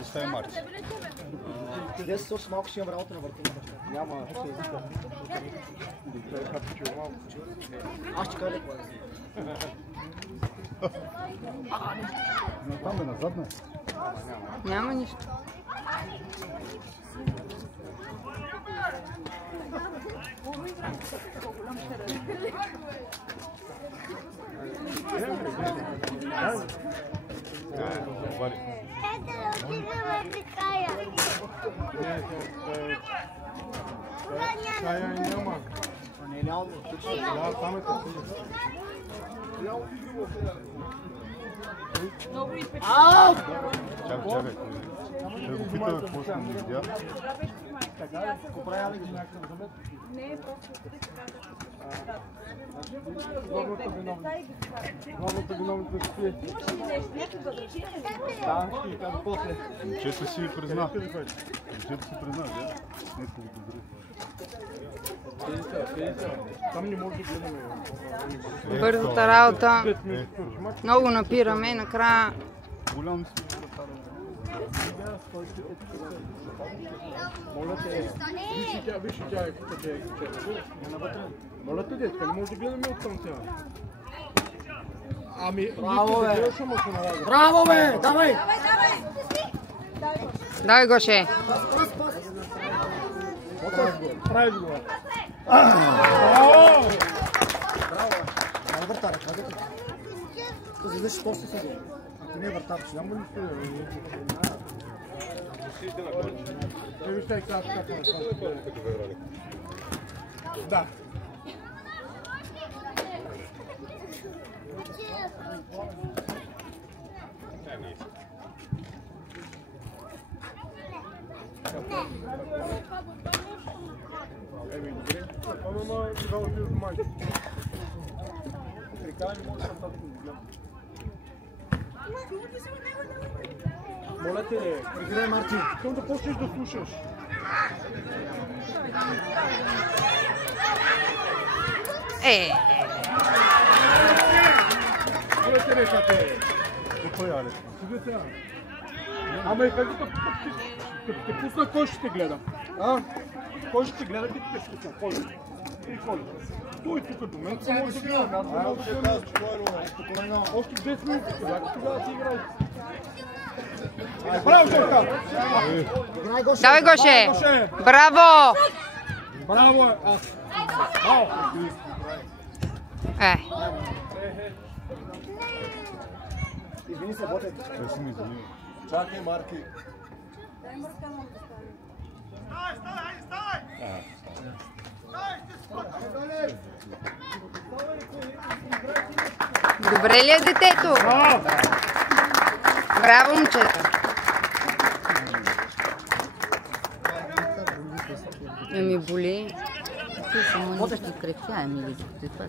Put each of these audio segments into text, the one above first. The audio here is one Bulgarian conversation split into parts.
Остави Марти. 10 с малко си имам работа на въртина. Няма. Аз ще кажа какво е. Там е назад, не? Няма нищо. Кая няма. Не е реално. Да, там е така. Чакай. Ще го питаме какво ще не видя. Какво прави Алекс? Не, просто Главната виновница ще пие. имаш ли нещо? Някаква причина? Да, ще ви кажа после. Момчето си призна. Момчето си призна, да? Нека го поздрави. Там не може да гледаме. Бързата работа. Много напираме и накрая... Голям си. Моля те, виж тя е като те е моля те, детка, не може да гледаме от там тя. Ами, Браво, бе! гледаш, ама се налага. Браво, бе! Давай! Дай Гоше! Прави го. Браво! Браво, вратаря, казвате. Този виж после се гледа. Ако не е вратар, ще няма ли стоя? Виж тя и казва как е. Да. Ама тогава ти взимай. Река не може да става проблем. Моля те, Играй, Марти. искам да почнеш да слушаш. Моля те, река те. Какво е, Алекс? Ама и как да те пусна, кой ще те гледа? А? Кой ще те гледа, ти те пусна? Кой? И кой? Той тук до мен, само да гледа. Още 10 минути тогава ти играй. Браво, Жорка! Давай Гоше! Браво! Браво! Браво! Извини се, Ботев. Той си ми извини. Чакай, Марки. Добре ли е детето? Браво, момчета! Ами боли. Ти само нещо крепя, ми видите това.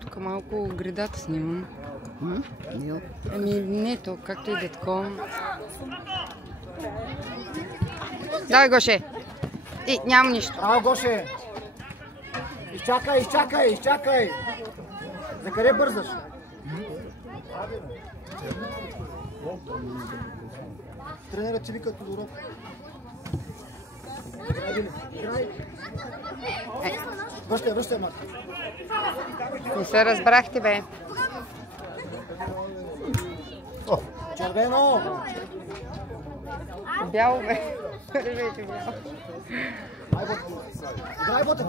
Тук малко гредата снимам. Ами не то, както и детко. Давай, Гоше! И няма нищо. Браво, Гоше! Изчакай, изчакай, изчакай! За къде бързаш? Тренерът че вика Тодоров. Играй! Връщай, връщай, Марти. Не се разбрахте, бе. Червено! Бяло, бе. Ревете бяло. Играй, Ботев!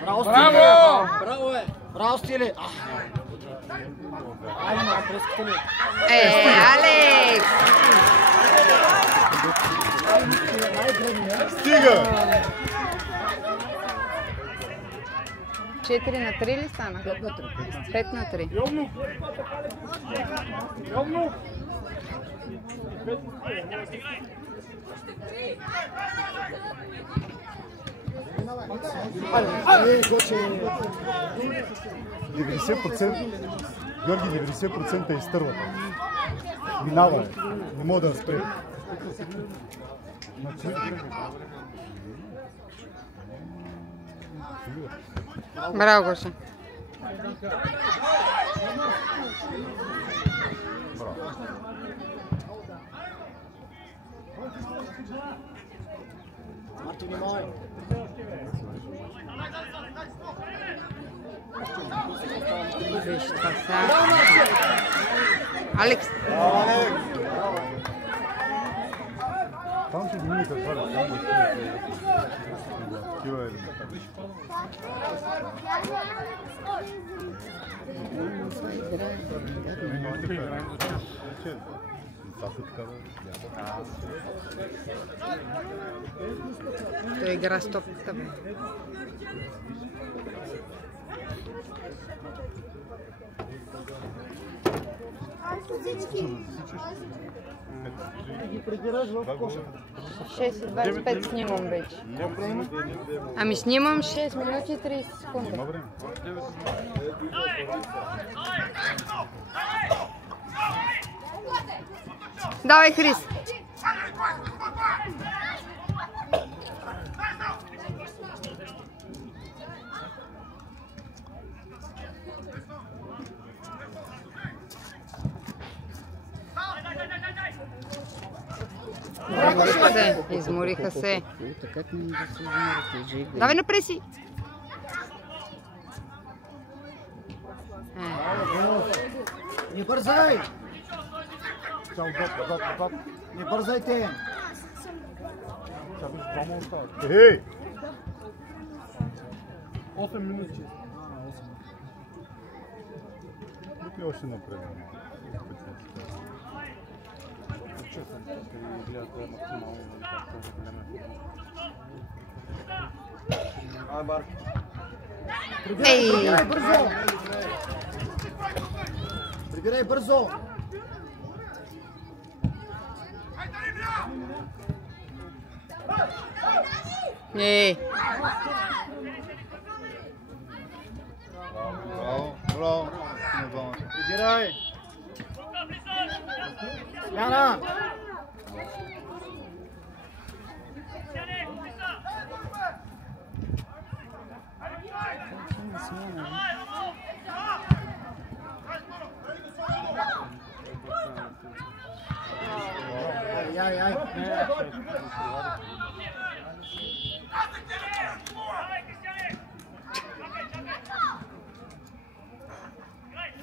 Браво, Стиле! Браво, бе! Браво, Стиле! Айде, ма, прескате ли? Алекс! Стига! 4 на 3 ли стана? 5 на 3. 5 на 3. Явно! Явно! Гоче! 90%, Георги, 90% е изтървата. Минава е. Не мога да я спре. Браво, Гоша. Марти, внимавай! Виж, това сега. Алекс. Там ще ги мине какво ли? Там ще такива е резултати. Той игра с топката. Ги прибираш в коша. 6:25 снимам вече. Ами снимам 6 минути и 30 секунди. Има време. Давай, Хрис. Измориха се. Така как ми да се изморите, живи. Давай напред си. Не бързай! Само зад. Не бързайте! Ей! 8 минути. Тук ли още напред? Прибирай бързо! Прибирай бързо! Ей! Браво! Прибирай! Яна!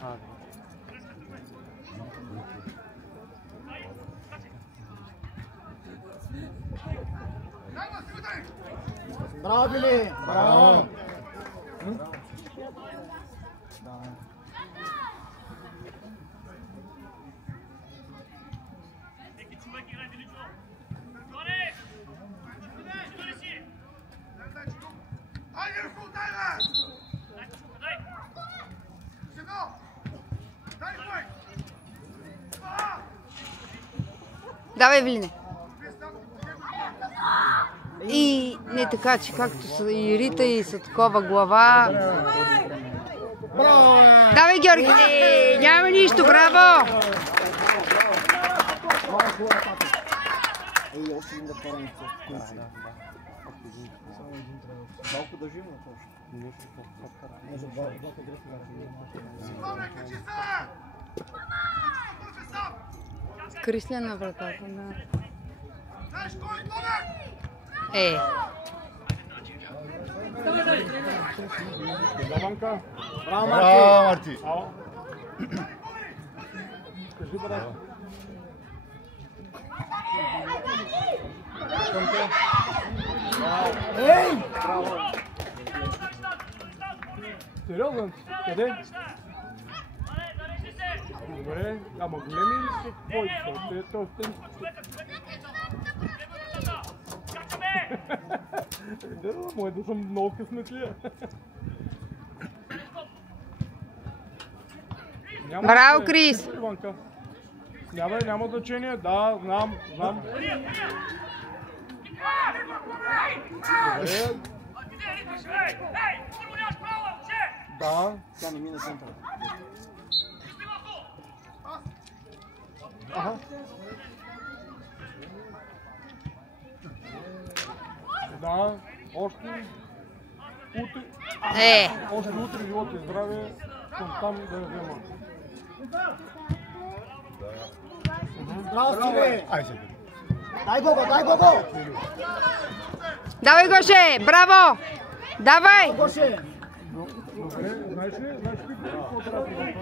Ай! Браво, Били! Браво! Давай, Велине. И не така, че както са и Рита и са такова глава. Давай, Георги! Няма нищо, браво! Ей, още един да парам конци. Малко да живна точно. Може два греха да Крисля на вратата, да. Е. Даванка. Браво, Марти! Кажи, брат. Ей! Сериозно? Къде? Добре, ама големи ли са твоите? Му е да съм много късметлия. Браво, Крис! Няма значение, да, знам. Добре. Да. Тя не мина центъра. Аха. Да, още утре. Още утре, живот и здраве, съм там да я взема. Браво, Стиве! Ай сега. Дай го! Давай, Гоше! Браво! Давай! Гоше! Добре, знаеш ли какво трябва да направя?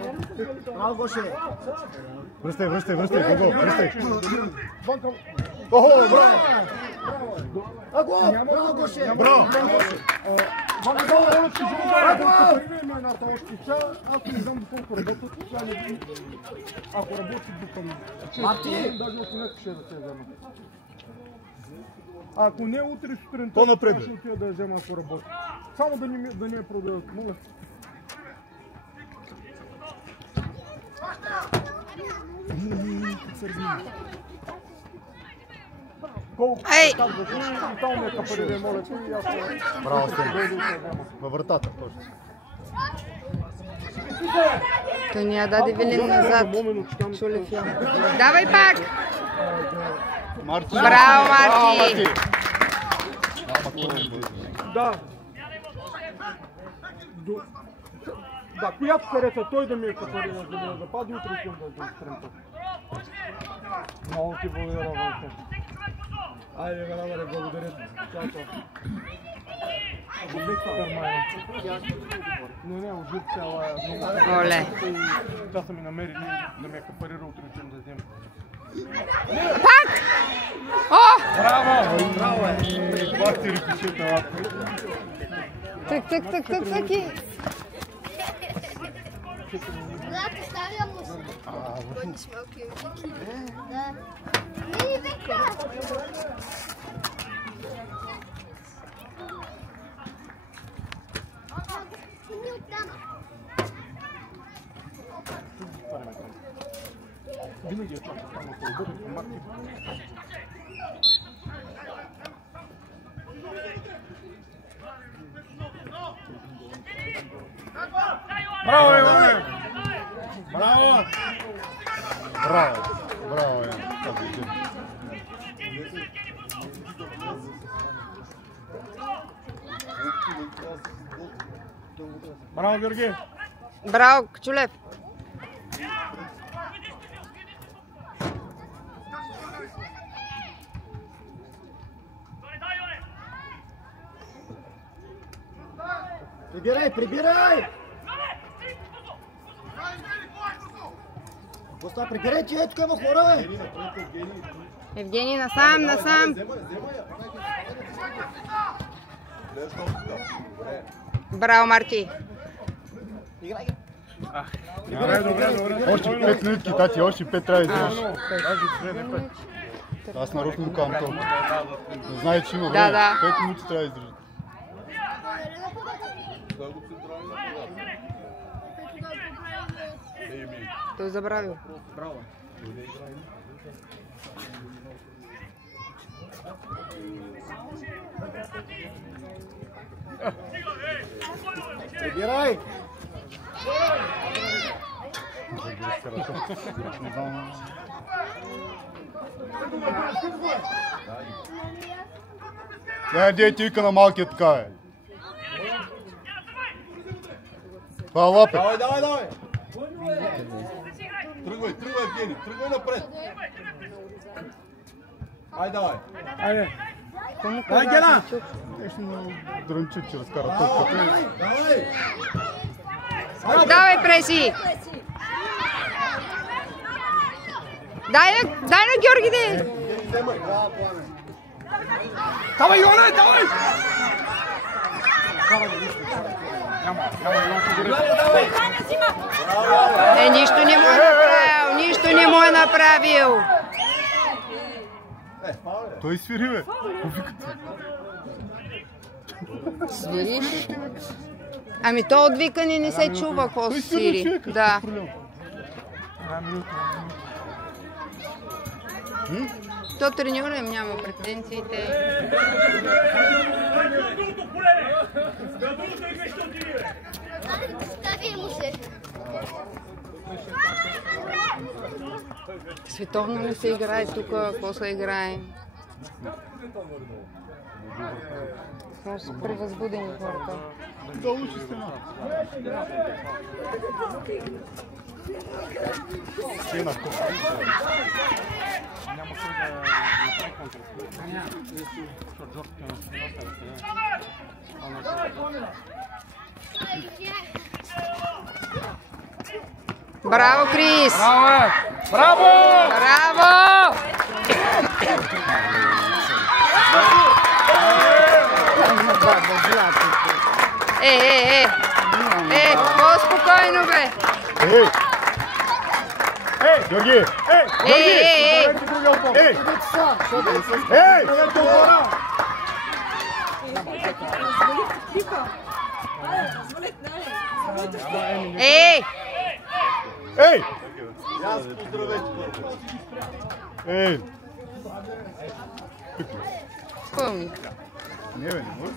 Браво, Гоше! Връщай, Гого, връщай. Охо, браво! Браво, Гоше! Браво! Има едната още ча, аз не знам доколко работят, ако работят до Марти! даже ако не ще да се взема. Ако не утре сутринта, По-напред, ще отида да я взема, ако работи. Само да не я продадат, моля. Колко казваш, и там ме капари, моля, и аз Браво, Стен. Във вратата, точно. Той ни я даде Велин назад. Давай пак! Марти. Браво, Марти! Да. Да, която хареса той да ми е капарина, за да ме запади, утре ще да взема сутринта. Много ти благодаря, Ванко. Айде, браво, благодаря. Чао. Не, ожив цяла е много. Оле! Тя са ми намерили да ме капарира, утре ще да взема. Пак! О! Браво! Бах ти рикошета. Тък и... Злато, ставя му се. Бъдеш малки вики. Да. Не, века! Не оттам. Винаги е чакал там на коридора, Марти. Браво, Иване! Браво! Браво, Браво, Георги! Браво, Кчулев! Прибирай! Коста, прибирай ти, ето има хора, бе! Евгений, насам! Браво, Марти! Добре. Още 5 минутки, тати, още 5 трябва да излезеш. Аз нарочно му казвам толкова. Не знае, че има време. Да. 5 минути трябва да издържат. Той забравил. Браво! Прибирай! Дей ти вика на малкият така, бе. Това е лапе. Давай! Тръгвай, Евгений, тръгвай напред. Давай. Дай, Гена! Дрънчи, че разкара толкова. Давай, Преси! Дай на Георги, де! Давай, Йоне, давай! Нищо не му е направил! Той свири, бе. Повикате. Свириш? Ами то отвикане не се чува, какво свири. Да. То треньорът няма претенциите. Стави му се. Световно ли се играе тук? Какво се играе? Само са превъзбудени хората. Долу ще стена. Стена конференция. Няма кой да направи контра. Защото Джорджите на стената Браво, Крис! Браво! Браво! По-спокойно, бе! Георги! Ей! Ей! Ей! Аз поздравете първо. Ей! Спомни. Не, бе, не може.